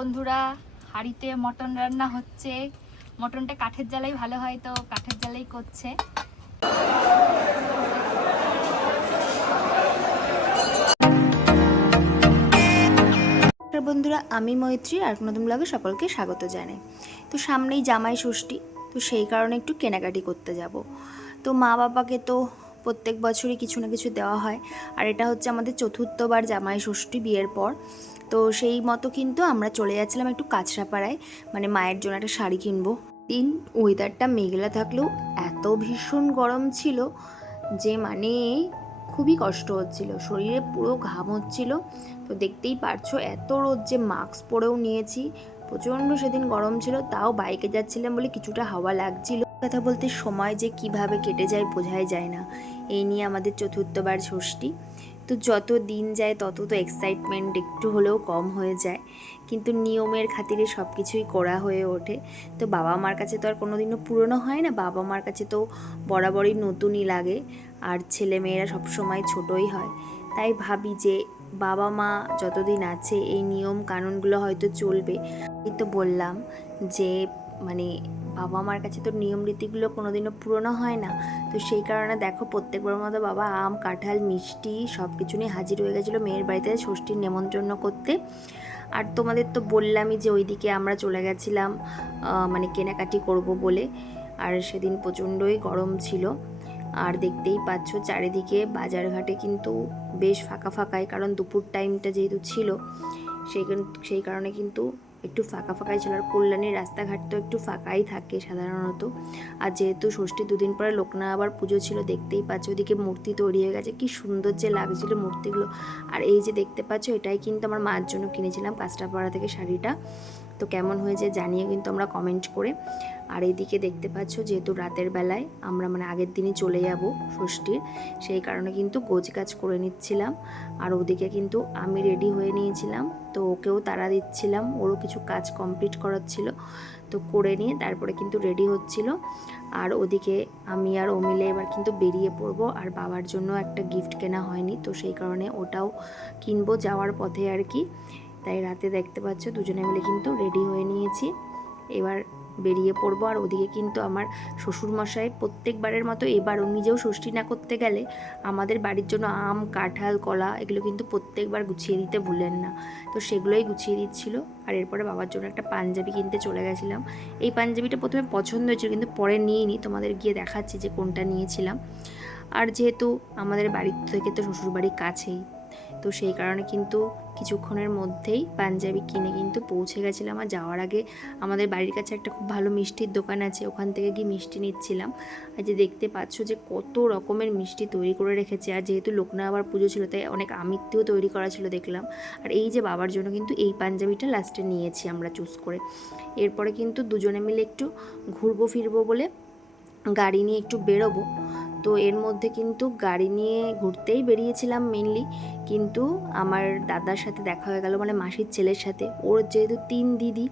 বন্ধুরা, হাঁড়িতে মটন রান্না হচ্ছে। মটনটা কাঠের জ্বালাই ভালো হয়, তো কাঠের জ্বালাই করছে। বন্ধুরা, আমি মৈত্রী আর নতুন ব্লগে সকলকে স্বাগত জানাই। তো সামনেই জামাই ষষ্ঠী, তো সেই কারণে একটু কেনাকাটি করতে যাব। তো মা বাবাকে তো প্রত্যেক বছরই কিছু না কিছু দেওয়া হয়, আর এটা হচ্ছে আমাদের চতুর্থবার জামাই ষষ্ঠী বিয়ের পর। তো সেই মতো কিন্তু আমরা চলে যাচ্ছিলাম একটু কাঁচরাপাড়ায়, মানে মায়ের জন্য একটা শাড়ি কিনবো। দিন ওয়েদারটা মেঘলা থাকলেও এত ভীষণ গরম ছিল যে মানে খুবই কষ্ট হচ্ছিল, শরীরে পুরো ঘাম হচ্ছিল। তো দেখতেই পারছো এত রোদ যে মাস্ক পরেও নিয়েছি, প্রচণ্ড সেদিন গরম ছিল, তাও বাইকে যাচ্ছিলাম বলে কিছুটা হাওয়া লাগছিল। কথা বলতে সময় যে কিভাবে কেটে যায় বোঝাই যায় না। এই নিয়ে আমাদের চতুর্থবার ষষ্ঠী। তো যত দিন যায় তত তো এক্সাইটমেন্ট একটু হলেও কম হয়ে যায়, কিন্তু নিয়মের খাতিরে সব কিছুই করা হয়ে ওঠে। তো বাবা মার কাছে তো আর কোনোদিনও পুরনো হয় না, বাবা মার কাছে তো বরাবরই নতুনই লাগে, আর ছেলে মেয়েরা সবসময় ছোটই হয়। তাই ভাবি যে বাবা মা যতদিন আছে এই নিয়ম কানুনগুলো হয়তো চলবে। এই তো বললাম যে মানে বাবা মার কাছে তো নিয়ম রীতিগুলো কোনোদিনও পুরনো হয় না। তো সেই কারণে দেখো প্রত্যেকবার মতো বাবা আম কাঁঠাল মিষ্টি সব কিছু নিয়ে হাজির হয়ে গেছিলো মেয়ের বাড়িতে ষষ্ঠীর নেমন্তন্ন করতে। আর তোমাদের তো বললামই যে ওইদিকে আমরা চলে গেছিলাম মানে কেনাকাটি করব বলে। আর সেদিন প্রচণ্ডই গরম ছিল, আর দেখতেই পাচ্ছ চারিদিকে বাজারঘাটে কিন্তু বেশ ফাঁকা ফাঁকাই, কারণ দুপুর টাইমটা যেহেতু ছিল সেই কারণে কিন্তু একটু ফাঁকা ফাঁকাই ছিল। আর কল্যাণীর রাস্তাঘাট তো একটু ফাঁকাই থাকে সাধারণত। আর যেহেতু ষষ্ঠী দুদিন পরে লোকনা আবার পুজো ছিল, দেখতেই পাচ্ছ ওদিকে মূর্তি তৈরি হয়ে গেছে, কি সুন্দর যে লাগছিল মূর্তিগুলো। আর এই যে দেখতে পাচ্ছ এটাই কিন্তু আমার মার জন্য কিনেছিলাম কাঁচরাপাড়া থেকে শাড়িটা। তো কেমন হয়েছে জানিয়ে কিন্তু আমরা কমেন্ট করে। আর এইদিকে দেখতে পাচ্ছ যেহেতু রাতের বেলায় আমরা মানে আগের দিনই চলে যাব ষষ্ঠীর, সেই কারণে কিন্তু গোছগাছ করে নিচ্ছিলাম। আর ওদিকে কিন্তু আমি রেডি হয়ে নিয়েছিলাম, তো ওকেও তাড়া দিচ্ছিলাম, ওরও কিছু কাজ কমপ্লিট করার ছিল, তো করে নিয়ে তারপরে কিন্তু রেডি হচ্ছিল। আর ওদিকে আমি আর ও মিলে এবার কিন্তু বেরিয়ে পড়বো। আর বাবার জন্য একটা গিফট কেনা হয়নি, তো সেই কারণে ওটাও কিনবো যাওয়ার পথে আর কি। তাই রাতে দেখতে পাচ্ছ দুজনে মিলে কিন্তু রেডি হয়ে নিয়েছি, এবার বেরিয়ে পড়বো। আর ওদিকে কিন্তু আমার শ্বশুরমশাই প্রত্যেকবারের মতো এবারও নিজেও ষষ্ঠী না করতে গেলে আমাদের বাড়ির জন্য আম কাঁঠাল কলা এগুলো কিন্তু প্রত্যেকবার গুছিয়ে দিতে ভুলেন না, তো সেগুলোই গুছিয়ে দিচ্ছিল। আর এরপরে বাবার জন্য একটা পাঞ্জাবি কিনতে চলে গেছিলাম। এই পাঞ্জাবিটা প্রথমে পছন্দ হয়েছিল কিন্তু পরে নিইনি, তোমাদের গিয়ে দেখাচ্ছি যে কোনটা নিয়েছিলাম। আর যেহেতু আমাদের বাড়ি থেকে তো শ্বশুরবাড়ি কাছেই, তো সেই কারণে কিন্তু কিছুক্ষণের মধ্যেই পাঞ্জাবি কিনে কিন্তু পৌঁছে গেছিলাম। আর যাওয়ার আগে আমাদের বাড়ির কাছে একটা খুব ভালো মিষ্টির দোকান আছে, ওখান থেকে গিয়ে মিষ্টি নিচ্ছিলাম। আর যে দেখতে পাচ্ছ যে কত রকমের মিষ্টি তৈরি করে রেখেছে, আর যেহেতু লোকনা আবার পুজো ছিল তাই অনেক আমিত্তিও তৈরি করা ছিল দেখলাম। আর এই যে বাবার জন্য কিন্তু এই পাঞ্জাবিটা লাস্টে নিয়েছি আমরা চুজ করে। এরপরে কিন্তু দুজনে মিলে একটু ঘুরবো ফিরবো বলে গাড়ি নিয়ে একটু বেরোবো। তো এর মধ্যে কিন্তু গাড়ি নিয়ে ঘুরতেই বেরিয়েছিলাম মেনলি, কিন্তু আমার দাদার সাথে দেখা হয়ে গেল, মানে মাসির ছেলের সাথে। ওর যেহেতু 3 দিদি,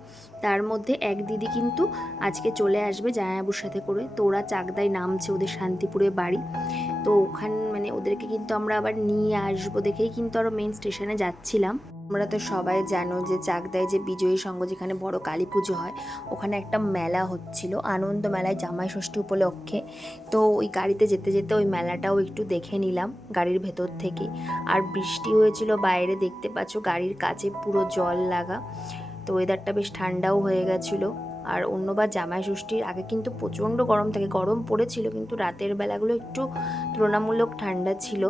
তার মধ্যে এক দিদি কিন্তু আজকে চলে আসবে জামাইবাবুর সাথে করে। তো ওরা চাকদায় নামছে, ওদের শান্তিপুরে বাড়ি। তো ওখানে মানে ওদেরকে কিন্তু আমরা আবার নিয়ে আসবো দেখেই কিন্তু আরও মেন স্টেশনে যাচ্ছিলাম। তোমরা তো সবাই জানো যে চাকদায় যে বিজয়ী সংঘ যেখানে বড় কালী পুজো হয়, ওখানে একটা মেলা হচ্ছিল, আনন্দ মেলায় জামাই ষষ্ঠী উপলক্ষে। তো ওই গাড়িতে যেতে যেতে ওই মেলাটাও একটু দেখে নিলাম গাড়ির ভেতর থেকে। আর বৃষ্টি হয়েছিল বাইরে, দেখতে পাচ্ছ গাড়ির কাছে পুরো জল লাগা। তো ওয়েদারটা বেশ ঠান্ডাও হয়ে গেছিলো। আর অন্যবার জামাই ষষ্ঠীর আগে কিন্তু প্রচণ্ড গরম থাকে, গরম পড়েছিল কিন্তু রাতের বেলাগুলো একটু তুলনামূলক ঠান্ডা ছিল।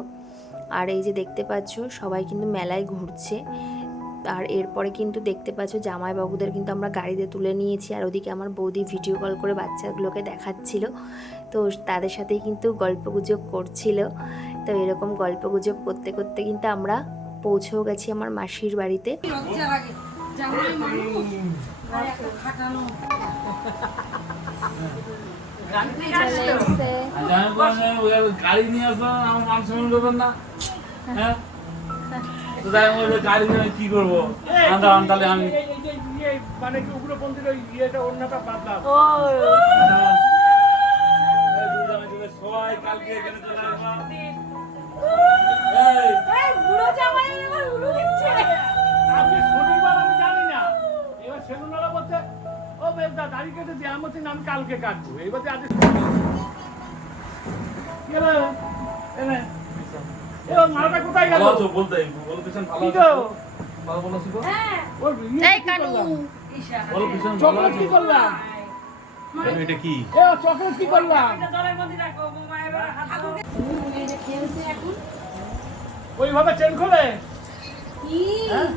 আর এই যে দেখতে পাচ্ছ সবাই কিন্তু মেলায় ঘুরছে। আর এরপরে কিন্তু দেখতে পাচ্ছ জামাইবাবুদের কিন্তু আমরা গাড়িতে তুলে নিয়েছি, আর ওদিকে আমার বৌদি ভিডিও কল করে বাচ্চাগুলোকে দেখাচ্ছিল, তো তাদের সাথেই কিন্তু গল্পগুজব করছিল। তো এরকম গল্পগুজব করতে করতে কিন্তু আমরা পৌঁছেও গেছি আমার মাসির বাড়িতে। গাড়ি নিয়ে আসবেন, আমার মান সম্মান করবেন না। হ্যাঁ, তো তাই আমি গাড়ি নিয়ে কি করবো? তাহলে আমি মানে কি উগ্রপন্থীর ইয়েটা অন্যটা বাদলাম। সবাই কালকে এখানে চলে আসবা। বুড়ো জামাই আজকে শনিবার, আমি জানি না কালকে কাটবো এবার আজ গেল এনে এ মালটা কোথায় গেল ভালো বলতে বলো পিছন ভালো কি গো ভালো বলো শিখো ওর এই কানু বলো পিছন ভালো চকলেট আছে কি করলাম এটা কি এ চকলেট কি করলাম ওইভাবে চেন খোলে হ্যাঁ?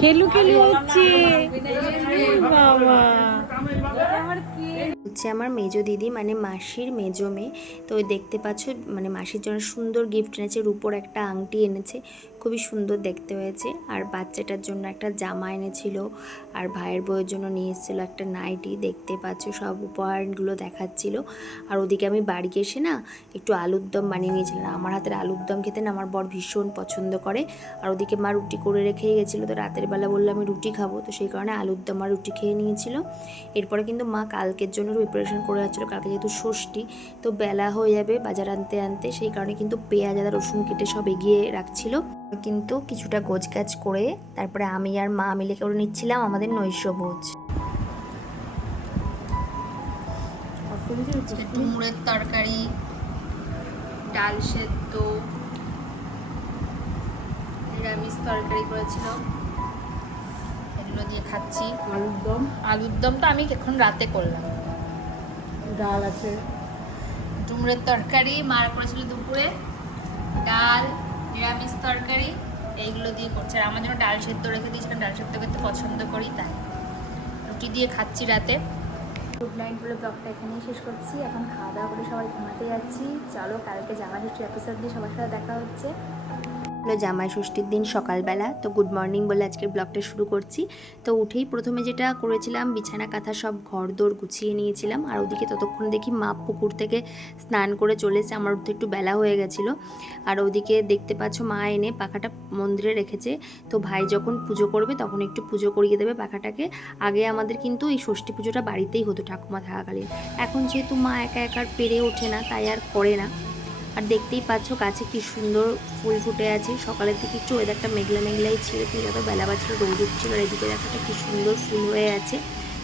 খেলু খেলু হচ্ছে বাবা আমি এইভাবে হচ্ছে আমার মেজো দিদি মানে মাসির মেজো মেয়ে। তো ওই দেখতে পাচ্ছ মানে মাসির জন্য সুন্দর গিফট এনেছে, রূপোর একটা আংটি এনেছে, খুবই সুন্দর দেখতে হয়েছে। আর বাচ্চাটার জন্য একটা জামা এনেছিল, আর ভাইয়ের বউয়ের জন্য নিয়ে এসেছিলো একটা নাইটি। দেখতে পাচ্ছ সব উপহারগুলো দেখাচ্ছিল। আর ওদিকে আমি বাড়ি এসে না একটু আলুর দম বানিয়ে নিয়েছিলাম। আমার হাতের আলুর দম খেতে না আমার বর ভীষণ পছন্দ করে। আর ওদিকে মা রুটি করে রেখেই গেছিলো, তো রাতের বেলা বললো আমি রুটি খাবো, তো সেই কারণে আলুর দম আর রুটি খেয়ে নিয়েছিল। এরপরে কিন্তু মা কালকের জন্য প্রিপারেশন করে যাচ্ছিলো, কালকে যেহেতু ষষ্ঠী তো বেলা হয়ে যাবে বাজার আনতে আনতে, সেই কারণে কিন্তু পেঁয়াজ আদা রসুন কেটে সব এগিয়ে রাখছিল। কিন্তু কিছুটা গোছগাছ করে তারপরে আমি আর মা মিলে করে নিচ্ছিলাম আমাদের নৈশভোজ। ডুমুরের তরকারি, ডাল সেদ্ধ, নিরামিষ তরকারি করেছিল, এগুলো দিয়ে খাচ্ছি। আলুর দম তো আমি এখন রাতে করলাম। ডাল আছে ডুমুরের তরকারি মার করেছিল দুপুরে, ডাল, নিরামিষ তরকারি, এইগুলো দিয়ে করছে। আর আমার জন্য ডাল সেদ্ধ রেখে দিয়েছিলাম, ডাল সেদ্ধ করতে পছন্দ করি তাই রুটি দিয়ে খাচ্ছি রাতে। গুড নাইট বলে ব্লগটা এখানেই শেষ করছি। এখন খাওয়া দাওয়া করে সবাই ঘুমাতে যাচ্ছি। চলো কালকে জামাই ষষ্ঠীর এপিসোড দিয়ে সবার সাথে দেখা হচ্ছে। জামাই ষষ্ঠীর দিন সকালবেলা, তো গুড মর্নিং বলে আজকের ব্লগটা শুরু করছি। তো উঠেই প্রথমে যেটা করেছিলাম বিছানা কাঁথা সব ঘরদোর গুছিয়ে নিয়েছিলাম। আর ওদিকে ততক্ষণ দেখি মা পুকুর থেকে স্নান করে চলে এসে, আমার উঠতে একটু বেলা হয়ে গেছিলো। আর ওদিকে দেখতে পাচ্ছ মা এনে পাখাটা মন্দিরে রেখেছে। তো ভাই যখন পুজো করবে তখন একটু পুজো করিয়ে দেবে পাখাটাকে। আগে আমাদের কিন্তু এই ষষ্ঠী পুজোটা বাড়িতেই হতো ঠাকুমা থাকাকালীন। এখন যেহেতু মা একা একা পেরে ওঠে না তাই আর করে না। আর দেখতেই পাচ্ছ গাছে কি সুন্দর ফুল ফুটে আছে। সকালের দিকে একটু ওয়েদারটা মেঘলা মেঘলাই ছিল, কিন্তু যত বেলা বাজছিল রোদ উঠছিল। আর এদিকে দেখাটা কি সুন্দর ফুল হয়ে আছে।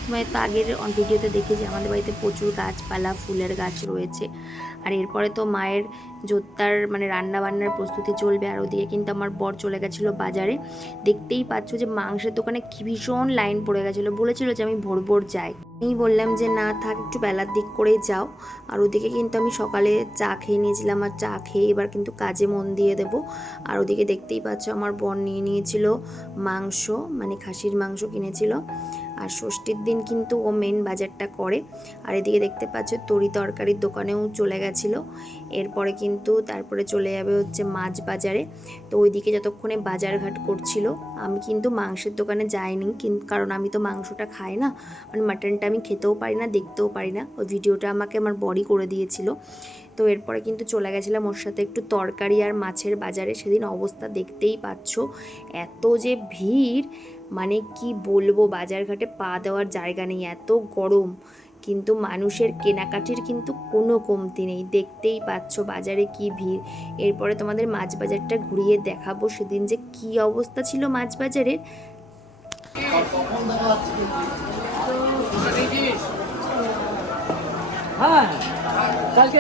তোমার তো আগের ভিডিওতে দেখেছি আমাদের বাড়িতে প্রচুর গাছপালা ফুলের গাছ রয়েছে। আর এরপরে তো মায়ের জোত্তার মানে রান্না বান্নার প্রস্তুতি চলবে। আর ওদিকে কিন্তু আমার বর চলে গেছিলো বাজারে। দেখতেই পাচ্ছ যে মাংসের দোকানে কি ভীষণ লাইন পড়ে গেছিলো, বলেছিল যে আমি ভোর ভোর যাই। আমি বললাম যে না থাক, একটু বেলার দিক করেই যাও। আর ওদিকে কিন্তু আমি সকালে চা খেয়ে নিয়েছিলাম, আর চা খেয়ে এবার কিন্তু কাজে মন দিয়ে দেব। আর ওদিকে দেখতেই পাচ্ছ আমার বর নিয়ে নিয়েছিল মাংস, মানে খাসির মাংস কিনেছিল। আর ষষ্ঠীর দিন কিন্তু ও মেন বাজারটা করে। আর এদিকে দেখতে পাচ্ছ তরি তরকারির দোকানেও চলে গেছিলো। এরপরে কিন্তু তারপরে চলে যাবে হচ্ছে মাছ বাজারে। তো ওইদিকে যতক্ষণে বাজারঘাট করছিল আমি কিন্তু মাংসের দোকানে যাইনি, কিন্তু কারণ আমি তো মাংসটা খাই না, মানে মাটনটা আমি খেতেও পারি না, দেখতেও পারি না। ওই ভিডিওটা আমাকে আমার বড়ি করে দিয়েছিল। তো এরপরে কিন্তু চলে গেছিলাম ওর সাথে একটু তরকারি আর মাছের বাজারে। সেদিন অবস্থা দেখতেই পাচ্ছ, এত যে ভিড়, মানে কি বলবো, বাজারঘাটে পা দেওয়ার জায়গা নেই, এত গরম। কিন্তু মানুষের কেনাকাটির কিন্তু কোনো কমতি নেই, দেখতেই পাচ্ছ বাজারে কি ভিড়। এরপরে তোমাদের মাছ বাজারটা ঘুরিয়ে দেখাবো সেদিন যে কি অবস্থা ছিল মাছ বাজারের। হ্যাঁ কালকে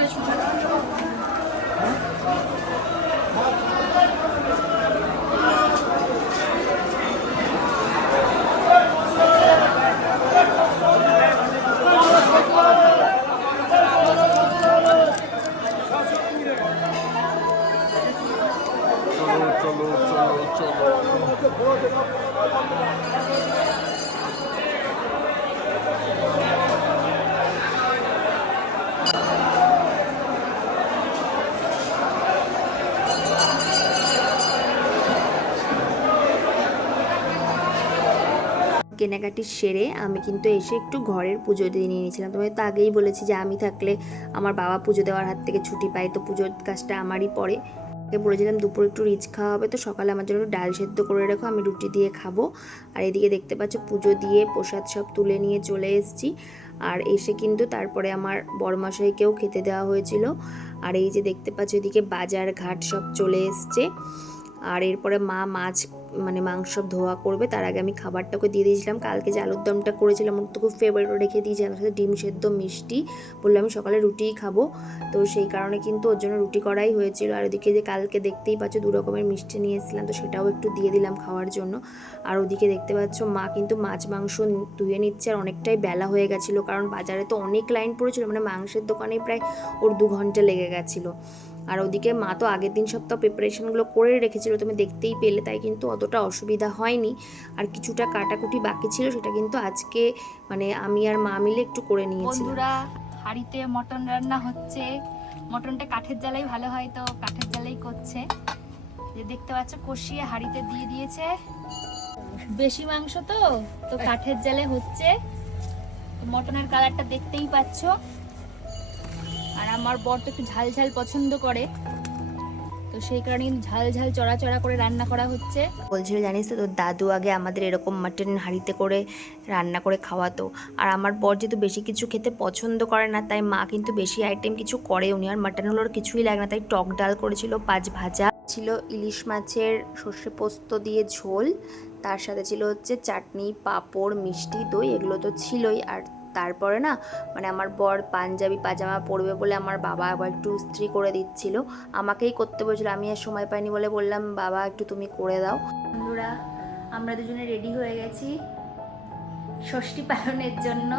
কেনাকাটি সেরে আমি কিন্তু এসে একটু ঘরের পুজো দিয়ে নিয়ে নিয়েছিলাম। তোমায় তো আগেই বলেছি যে আমি থাকলে আমার বাবা পুজো দেওয়ার হাত থেকে ছুটি পায়, তো পুজোর কাজটা আমারই পড়ে। বলেছিলাম দুপুর একটু রিচ খাওয়া হবে, তো সকালে আমার জন্য ডাল সেদ্ধ করে রেখো, আমি রুটি দিয়ে খাবো। আর এদিকে দেখতে পাচ্ছ পুজো দিয়ে প্রসাদ সব তুলে নিয়ে চলে এসেছি। আর এসে কিন্তু তারপরে আমার বড়মশাইকেও খেতে দেওয়া হয়েছিল। আর এই যে দেখতে পাচ্ছ এদিকে বাজার ঘাট সব চলে এসছে। আর এরপরে মা মাছ মানে মাংস ধোয়া করবে তার আগে আমি খাবারটাকে দিয়ে দিয়েছিলাম। কালকে যে আলুর দমটা করেছিলাম ওর তো খুব ফেভারিট রেখে দিয়েছিলাম, তার সাথে ডিম সেদ্ধ মিষ্টি, বললো আমি সকালে রুটিই খাবো, তো সেই কারণে কিন্তু ওর জন্য রুটি করাই হয়েছিল। আর ওদিকে যে কালকে দেখতেই পাচ্ছ 2 রকমের মিষ্টি নিয়ে এসেছিলাম, তো সেটাও একটু দিয়ে দিলাম খাওয়ার জন্য। আর ওদিকে দেখতে পাচ্ছ মা কিন্তু মাছ মাংস ধুয়ে নিচ্ছে, আর অনেকটাই বেলা হয়ে গেছিলো কারণ বাজারে তো অনেক লাইন পড়েছিল, মানে মাংসের দোকানে প্রায় ওর 2 ঘন্টা লেগে গেছিলো। আর ওদিকে মা তো আগের দিন সপ্তাহ প্রিপারেশনগুলো করে রেখেছিল, তুমি দেখতেই পেলে, তাই কিন্তু অতটা অসুবিধা হয়নি। আর কিছুটা কাটাকুটি বাকি ছিল সেটা কিন্তু আজকে মানে আমি আর মা মিলে একটু করে নিয়েছি। বন্ধুরা, হাঁড়িতে মটন রান্না হচ্ছে। মটনটা কাঠের জালেই ভালো হয়, তো কাঠের জালেই করছে। যে দেখতে পাচ্ছ কষিয়ে হাঁড়িতে দিয়ে দিয়েছে, বেশি মাংস তো তো কাঠের জালে হচ্ছে। তো মটনের কালারটা দেখতেই পাচ্ছ। আর আমার বর তো একটু ঝাল ঝাল পছন্দ করে, তো সেই কারণে কিন্তু ঝাল ঝাল চড়া চড়া করে রান্না করা হচ্ছে। বলছিল জানিস তো তোর দাদু আগে আমাদের এরকম মাটন হাঁড়িতে করে রান্না করে খাওয়াতো। আর আমার বর যেহেতু বেশি কিছু খেতে পছন্দ করে না, তাই মা কিন্তু বেশি আইটেম কিছু করে উনি, আর মাটন হলো কিছুই লাগে না, তাই টক ডাল করেছিল, 5 ভাজা ছিল, ইলিশ মাছের সর্ষে পোস্ত দিয়ে ঝোল, তার সাথে ছিল হচ্ছে চাটনি, পাঁপড়, মিষ্টি, দই, এগুলো তো ছিলই। আর তারপরে না মানে আমার বর পাঞ্জাবি পাজামা পরবে বলে আমার বাবা আবার একটু ইস্ত্রি করে দিচ্ছিল, আমাকেই করতে বলছিল, আমি আর সময় পাইনি বলে বললাম বাবা একটু তুমি করে দাও। বন্ধুরা, আমরা দুজনে রেডি হয়ে গেছি ষষ্ঠী পালনের জন্য।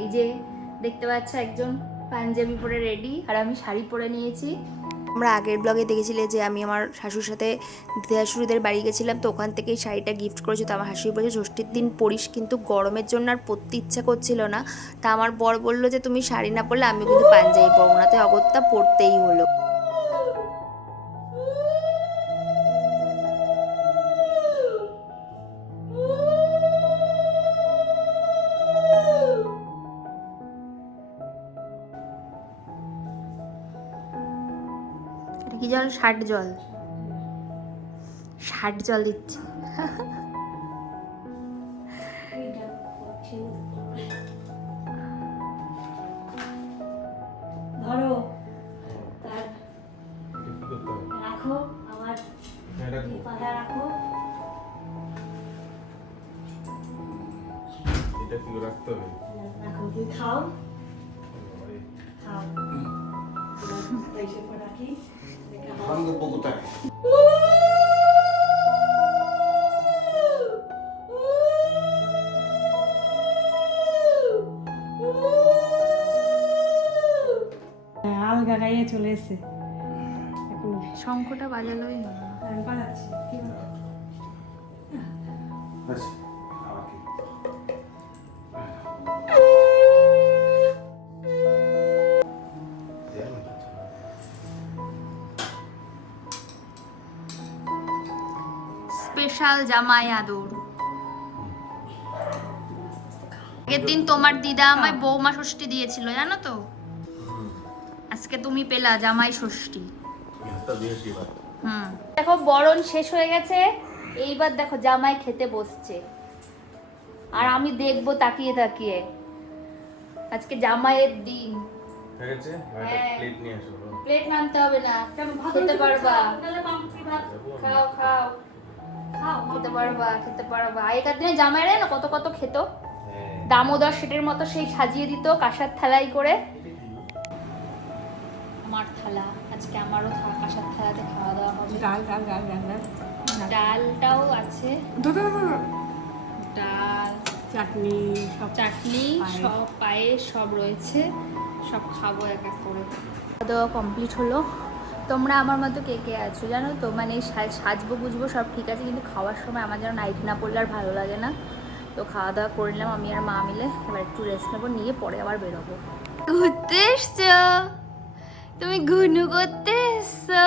এই যে দেখতে পাচ্ছ একজন পাঞ্জাবি পরে রেডি, আর আমি শাড়ি পরে নিয়েছি। আমরা আগের ব্লগে দেখেছিলে যে আমি আমার শাশুর সাথে দিদাশুড়িদের বাড়ি গেছিলাম, তো ওখান থেকেই শাড়িটা গিফট করেছি। তো আমার শাশুড়ি বলছে ষষ্ঠীর দিন পরিস, কিন্তু গরমের জন্য আর পরতে ইচ্ছা করছিল না। তা আমার বর বললো যে তুমি শাড়ি না পরলে আমি কিন্তু পাঞ্জাবি পরবো না, তাই অগত্যা পরতেই হলো। এটা কি জল? 60 জল, 60 জল দিচ্ছি। ধরো তার রাখো, আমার পাতা রাখো। এটা কি রাখতে হবে? রাখো, তুমি খাও খাও। এইসব রাখি আলগা গাইয়ে চলে এসছে। এখন শঙ্খটা বাজালোই না। আমি বাজাচ্ছি। স্পেশাল জামাই আদর। আগের দিন তোমার দিদা আমায় বৌমা ষষ্ঠী দিয়েছিল, জানো তো? আজকে তুমি পেলা জামাই ষষ্ঠী। দেখো বরণ শেষ হয়ে গেছে, এইবার দেখো জামাই খেতে বসছে, আর আমি দেখবো তাকিয়ে তাকিয়ে। আজকে জামাইয়ের দিন। প্লেট নামতে হবে না, খেতে পারবা, খাও খাও খাও, খেতে পারবা খেতে পারবা। আগেকার দিনে জামাইরা না কত কত খেত, দামোদর সেটের মতো সেই সাজিয়ে দিত কাঁসার থালাই করে। আমার থালা, আজকে আমারও কাঁসার থালাতে খাওয়া দাওয়া হবে। ডাল ডাল ডাল ডাল ডাল ডালটাও আছে, ডাল, চাটনি সব, চাটনি সব, পায়েস সব রয়েছে, সব খাবো এক এক করে। খাওয়া দাওয়া কমপ্লিট হলো। তোমরা আমার মতো কে কে আছো জানো তো, মানে সাজবো বুঝবো সব ঠিক আছে, কিন্তু খাওয়ার সময় আমার যেন নাইটি না পড়লে আর ভালো লাগে না। তো খাওয়া দাওয়া করে নিলাম আমি আর মা মিলে, এবার একটু রেস্ট নেবো, নিয়ে পরে আবার বেরোবো। ঘুরতে এসছো তুমি, ঘুনু করতে এসছো,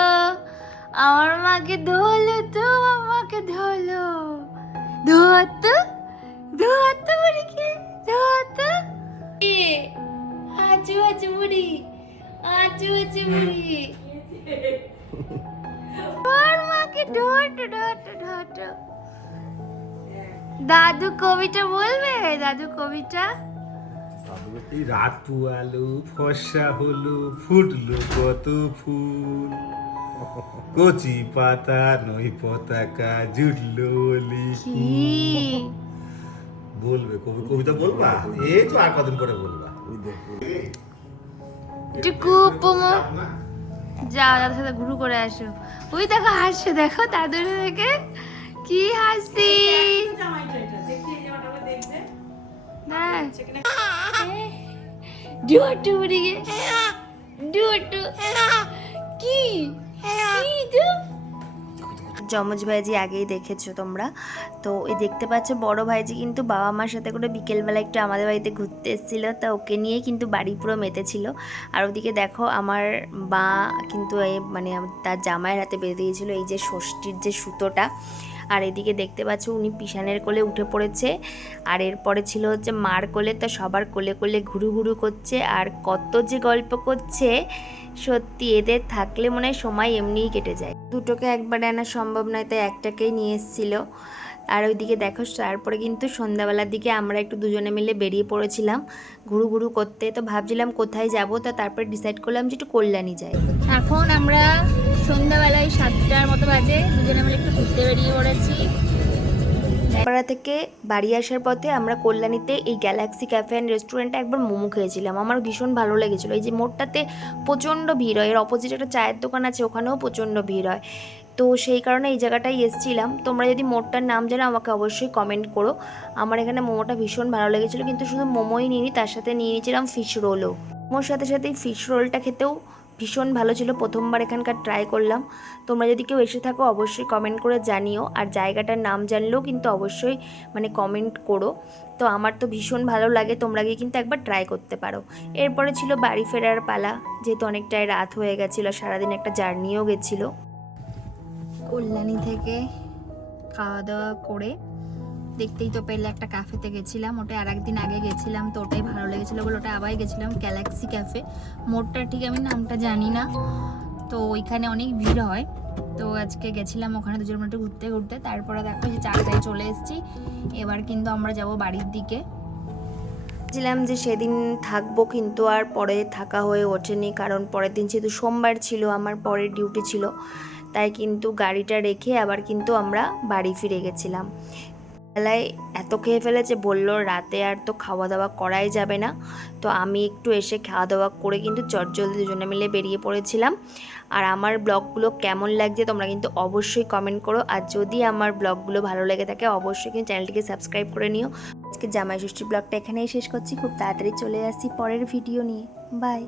আমার মাকে ধোলো তো, আমাকে ধোলো, ধোয়াতো ধোয়াতো বুড়িকে ধোয়াতো। আজু আজু বুড়ি, আজু আজু বুড়ি, আমার মাকে ঢোটো ঢোটো ঢোটো। দাদু কবিতা বলবে? দাদু কবিতা এই রাত পুয়ালো ফর্সা হলো ফুটলো কত ফুল কচি পাতা নই পতাকা জুটলো বলি বলবে কবিতা বলবা এই তো আর কদিন পরে বলবা যাও দাদার সাথে ঘুরু করে আসো। ওই দেখো হাসছে, দেখো দাদুর দেখে কি হাসি। যমজ ভাইজি আগেই দেখেছো তোমরা, তো এই দেখতে পাচ্ছ বড় ভাইজি কিন্তু বাবা মার সাথে করে বিকেলবেলা একটু আমাদের বাড়িতে ঘুরতে এসেছিলো, তা ওকে নিয়ে কিন্তু বাড়ি পুরো মেতেছিল। আর ওদিকে দেখো আমার মা কিন্তু এই মানে তার জামাইয়ের হাতে বেঁধে দিয়েছিল এই যে ষষ্ঠীর যে সুতোটা। আর এদিকে দেখতে পাচ্ছ উনি পিসানের কোলে উঠে পড়েছে, আর এরপরে ছিল হচ্ছে মার কোলে, তো সবার কোলে কোলে ঘুরু ঘুরু করছে আর কত যে গল্প করছে। সত্যি এদের থাকলে মনে হয় সময় এমনিই কেটে যায়। দুটোকে একবারে আনা সম্ভব নয়, তাই একটাকেই নিয়ে এসেছিলো। আর ওইদিকে দেখো তারপরে কিন্তু সন্ধ্যাবেলার দিকে আমরা একটু দুজনে মিলে বেরিয়ে পড়েছিলাম ঘুরু ঘুরু করতে। তো ভাবছিলাম কোথায় যাব, তো তারপরে ডিসাইড করলাম যে একটু কল্যাণী যাই। এখন আমরা সন্ধ্যাবেলায় 7টার মতো বাজে দুজনে মিলে একটু ঘুরতে বেরিয়ে পড়েছি। পাড়া থেকে বাড়ি আসার পথে আমরা কল্যাণীতে এই গ্যালাক্সি ক্যাফে অ্যান্ড রেস্টুরেন্টে একবার মোমো খেয়েছিলাম। আমার ভীষণ ভালো লেগেছিলো। এই যে মোড়টাতে প্রচণ্ড ভিড় হয়, এর অপোজিটে একটা চায়ের দোকান আছে, ওখানেও প্রচণ্ড ভিড় হয়। তো সেই কারণে এই জায়গাটায় এসেছিলাম। তোমরা যদি মোড়টার নাম জানো আমাকে অবশ্যই কমেন্ট করো। আমার এখানে মোমোটা ভীষণ ভালো লেগেছিলো, কিন্তু শুধু মোমোই নিইনি, তার সাথে নিয়ে নিয়েছিলাম ফিশ রোলও। মোমোর সাথে সাথে এই ফিশ রোলটা খেতেও ভীষণ ভালো ছিল, প্রথমবার এখানকার ট্রাই করলাম। তোমরা যদি কেউ এসে থাকো অবশ্যই কমেন্ট করে জানিও, আর জায়গাটার নাম জানলেও কিন্তু অবশ্যই মানে কমেন্ট করো। তো আমার তো ভীষণ ভালো লাগে, তোমরা গিয়ে কিন্তু একবার ট্রাই করতে পারো। এরপরে ছিল বাড়ি ফেরার পালা, যেহেতু অনেকটাই রাত হয়ে গেছিলো, সারাদিন একটা জার্নিও গেছিলো। কল্যাণী থেকে খাওয়া দাওয়া করে দেখতেই তো পেলে একটা ক্যাফেতে গেছিলাম, ওটা আর একদিন আগে গেছিলাম, তো ওটাই ভালো লেগেছিলো বলে ওটা আবার গেছিলাম, গ্যালাক্সি ক্যাফে। মোড়টা ঠিক আমি নামটা জানি না, তো ওইখানে অনেক ভিড় হয়। তো আজকে গেছিলাম ওখানে দুজন মিনিট ঘুরতে ঘুরতে। তারপরে দেখো যে 4টায় চলে এসেছি, এবার কিন্তু আমরা যাব বাড়ির দিকে। ছিলাম যে সেদিন থাকবো, কিন্তু আর পরে থাকা হয়ে ওঠেনি, কারণ পরের দিন যেহেতু সোমবার ছিল আমার পরের ডিউটি ছিল, তাই কিন্তু গাড়িটা রেখে আবার কিন্তু আমরা বাড়ি ফিরে গেছিলাম। বেলায় এত খেয়ে ফেলেছে, বললো রাতে আর তো খাওয়া দাওয়া করাই যাবে না। তো আমি একটু এসে খাওয়া দাওয়া করে কিন্তু চটজলদি দুজনে মিলে বেরিয়ে পড়েছিলাম। আর আমার ব্লগগুলো কেমন লাগছে তোমরা কিন্তু অবশ্যই কমেন্ট করো, আর যদি আমার ব্লগগুলো ভালো লেগে থাকে অবশ্যই কিন্তু চ্যানেলটিকে সাবস্ক্রাইব করে নিও। আজকে জামাই ষষ্ঠী ব্লগটা এখানেই শেষ করছি, খুব তাড়াতাড়ি চলে আসছি পরের ভিডিও নিয়ে। বাই।